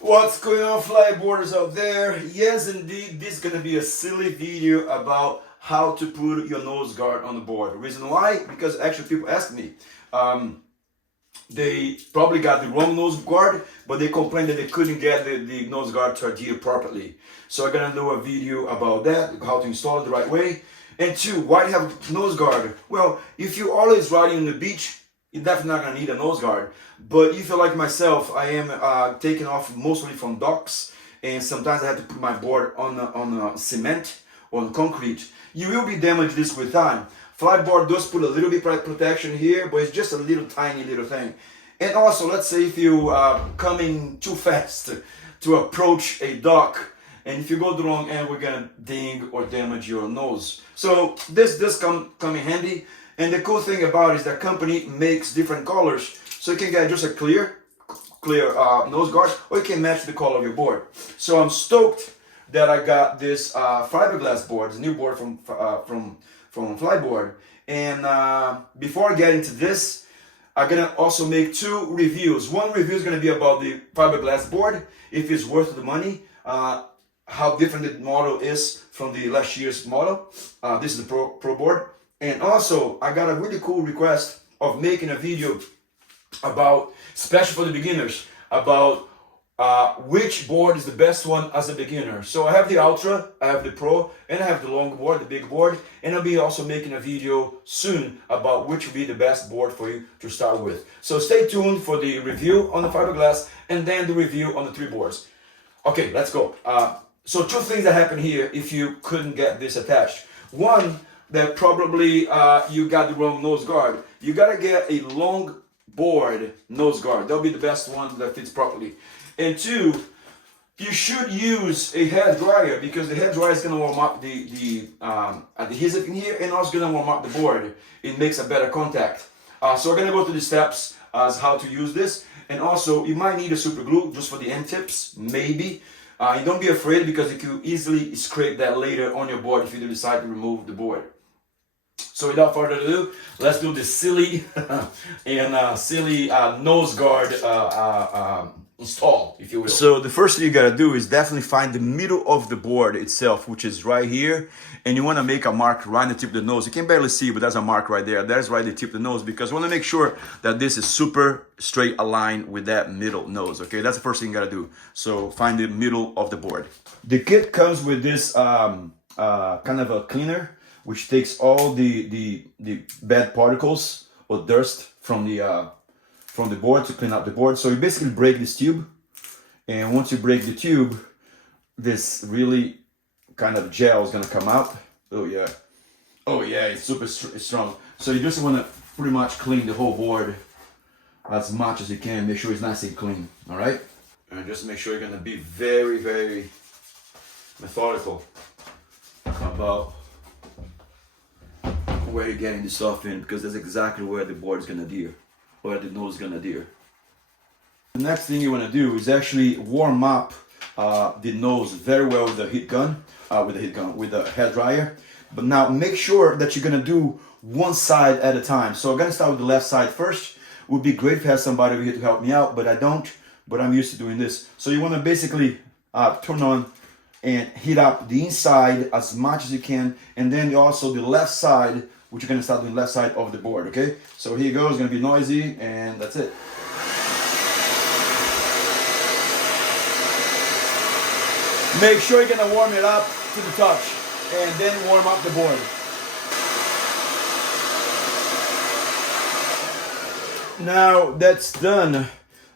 What's going on, Fliteboarders out there? Yes, indeed, this is gonna be a silly video about how to put your nose guard on the board. The reason why? Because actually people ask me. They probably got the wrong nose guard, but they complained that they couldn't get the nose guard to adhere properly. So I'm gonna do a video about that, how to install it the right way. And two, why do you have nose guard? Well, if you're always riding on the beach, you're definitely not gonna need a nose guard. But if you're like myself, I am taking off mostly from docks, and sometimes I have to put my board on cement or on concrete. You will be damaged this with time. Fliteboard does put a little bit of protection here, but it's just a little tiny little thing. And also, let's say if you are coming too fast to approach a dock, and if you go the wrong end, we're gonna ding or damage your nose. So this does come in handy. And the cool thing about it is that company makes different colors, so you can get just a clear nose guard, or you can match the color of your board. So I'm stoked that I got this fiberglass board, this new board from Fliteboard. And before I get into this, I'm gonna also make two reviews. One review is gonna be about the fiberglass board, if it's worth the money, how different the model is from the last year's model. This is the Pro board. And also, I got a really cool request of making a video about, especially for the beginners, about which board is the best one as a beginner. So I have the Ultra, I have the Pro, and I have the long board, the big board. And I'll be also making a video soon about which will be the best board for you to start with. So stay tuned for the review on the fiberglass and then the review on the three boards. Okay, let's go. So two things that happen here if you couldn't get this attached. One, that probably you got the wrong nose guard. You gotta get a long board nose guard. That'll be the best one that fits properly. And two, you should use a hair dryer, because the hair dryer is gonna warm up the adhesive in here, and also gonna warm up the board. It makes a better contact. So we're gonna go through the steps as how to use this. And also, you might need a super glue just for the end tips, maybe. And don't be afraid, because you can easily scrape that later on your board if you decide to remove the board. So without further ado, let's do this silly silly nose guard install, if you will. So the first thing you gotta do is definitely find the middle of the board itself, which is right here, and you want to make a mark right on the tip of the nose. You can barely see, but there's a mark right there. That's right at the tip of the nose, because we want to make sure that this is super straight aligned with that middle nose. Okay, that's the first thing you gotta do. So find the middle of the board. The kit comes with this kind of a cleaner, which takes all the bad particles or dust from the board to clean up the board. So you basically break this tube, and once you break the tube, this really kind of gel is gonna come out. Oh yeah, it's super strong. So you just want to pretty much clean the whole board as much as you can. Make sure it's nice and clean. All right, and just make sure you're gonna be very, very methodical about where you're getting this stuff in, because that's exactly where the board is gonna adhere, where the nose is gonna adhere. The next thing you want to do is actually warm up the nose very well with the heat gun, with the hair dryer. But now make sure that you're gonna do one side at a time. So I'm gonna start with the left side first. It would be great if I had somebody over here to help me out, but I don't. But I'm used to doing this. So you want to basically turn on and heat up the inside as much as you can, and then also the left side, which you're gonna start doing left side of the board. Okay, so here you go. It's gonna be noisy, and that's it. Make sure you're gonna warm it up to the touch, and then warm up the board. Now that's done.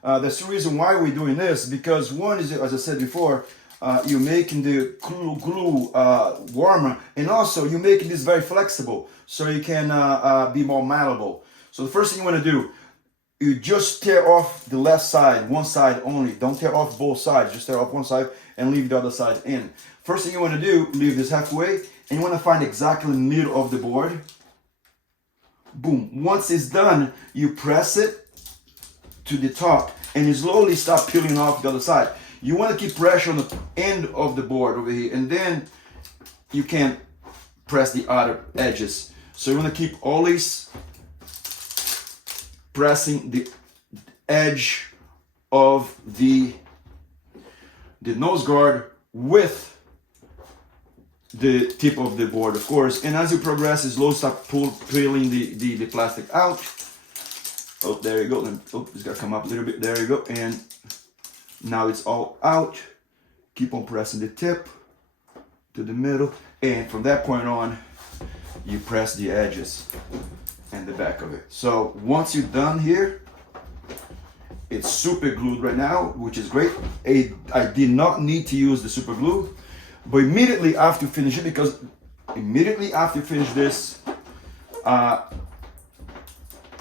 That's the reason why we're doing this, because one is, as I said before, you're making the glue warmer, and also you're making this very flexible, so you can be more malleable. So the first thing you want to do, you just tear off the left side, one side only. Don't tear off both sides. Just tear off one side and leave the other side in. First thing you want to do, leave this halfway, and you want to find exactly the middle of the board. Boom. Once it's done, you press it to the top, and you slowly start peeling off the other side. You want to keep pressure on the end of the board over here, and then you can press the other edges. So you want to keep always pressing the edge of the the nose guard with the tip of the board, of course. And as you progress, slowly start peeling the plastic out. Oh, there you go. Oh, it's got to come up a little bit. There you go. And now it's all out. Keep on pressing the tip to the middle. And from that point on, you press the edges and the back of it. So once you're done here, it's super glued right now, which is great. I did not need to use the super glue, but immediately after you finish it, because immediately after you finish this,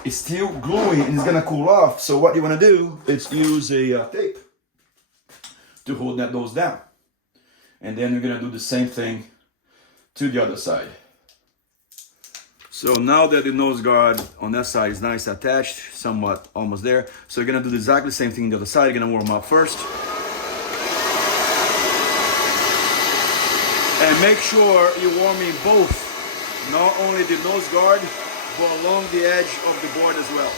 it's still gluing and it's gonna cool off. So what you wanna do is use a tape to hold those down. And then you're gonna do the same thing to the other side. So now that the nose guard on that side is nice attached, somewhat almost there. So you're gonna do exactly the same thing on the other side. You're gonna warm up first. And make sure you're warming both, not only the nose guard, but along the edge of the board as well.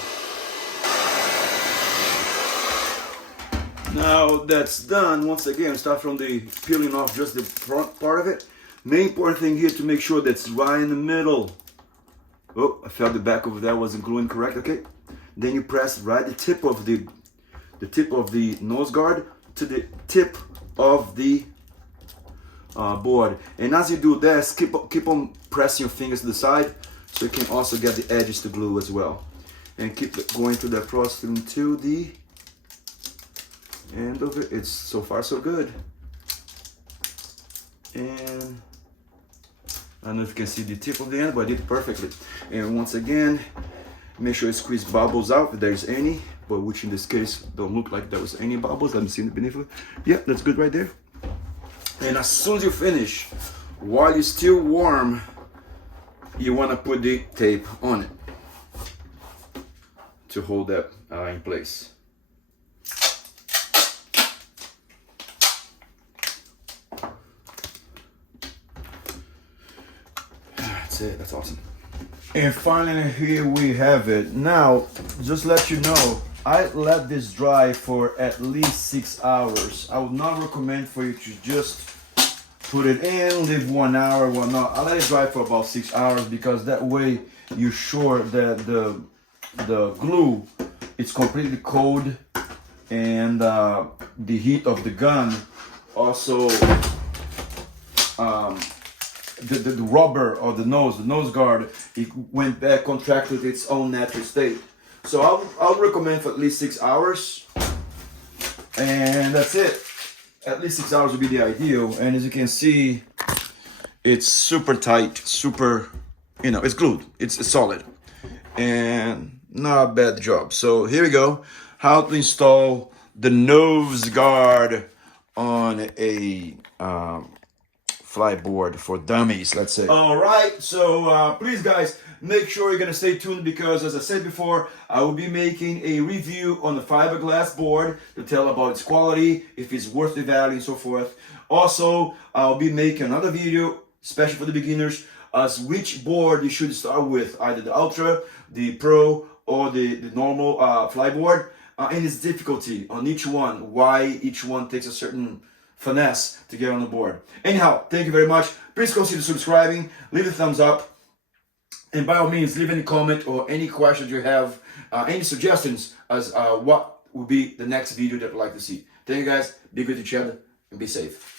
Now that's done, once again, start from the peeling off just the front part of it. Main important thing here to make sure that's right in the middle. Oh, I felt the back of that wasn't gluing correct, okay? Then you press right the tip of the nose guard to the tip of the board. And as you do this, keep on pressing your fingers to the side so you can also get the edges to glue as well. And keep it going through that process until the end of it. It's so far so good. And I don't know if you can see the tip of the end, but I did it perfectly. And once again, make sure you squeeze bubbles out if there's any, but which in this case don't look like there was any bubbles. Let me see beneath it. Yeah, that's good right there. And as soon as you finish, while you're still warm, you want to put the tape on it to hold that in place. That's it, that's awesome. And finally, here we have it. Now, just let you know, I let this dry for at least 6 hours. I would not recommend for you to just put it in, leave 1 hour, whatnot. I let it dry for about 6 hours because that way you're sure that the glue is completely cold and the heat of the gun also the rubber or the nose guard, it went back, contracted its own natural state. So I'll recommend for at least 6 hours, and that's it. At least 6 hours would be the ideal. And as you can see, it's super tight, super, it's glued, it's solid, and not a bad job. So here we go, how to install the nose guard on a Fliteboard for dummies, let's say. All right, so please guys, make sure you're gonna stay tuned because as I said before, I will be making a review on the fiberglass board to tell about its quality, if it's worth the value and so forth. Also, I'll be making another video, especially for the beginners, as which board you should start with, either the Ultra, the Pro, or the normal Fliteboard, and its difficulty on each one, why each one takes a certain finesse to get on the board. Anyhow, thank you very much. Please consider subscribing, leave a thumbs up, and by all means, leave any comment or any questions you have, any suggestions as what will be the next video that you'd like to see. Thank you guys, be good to each other, and be safe.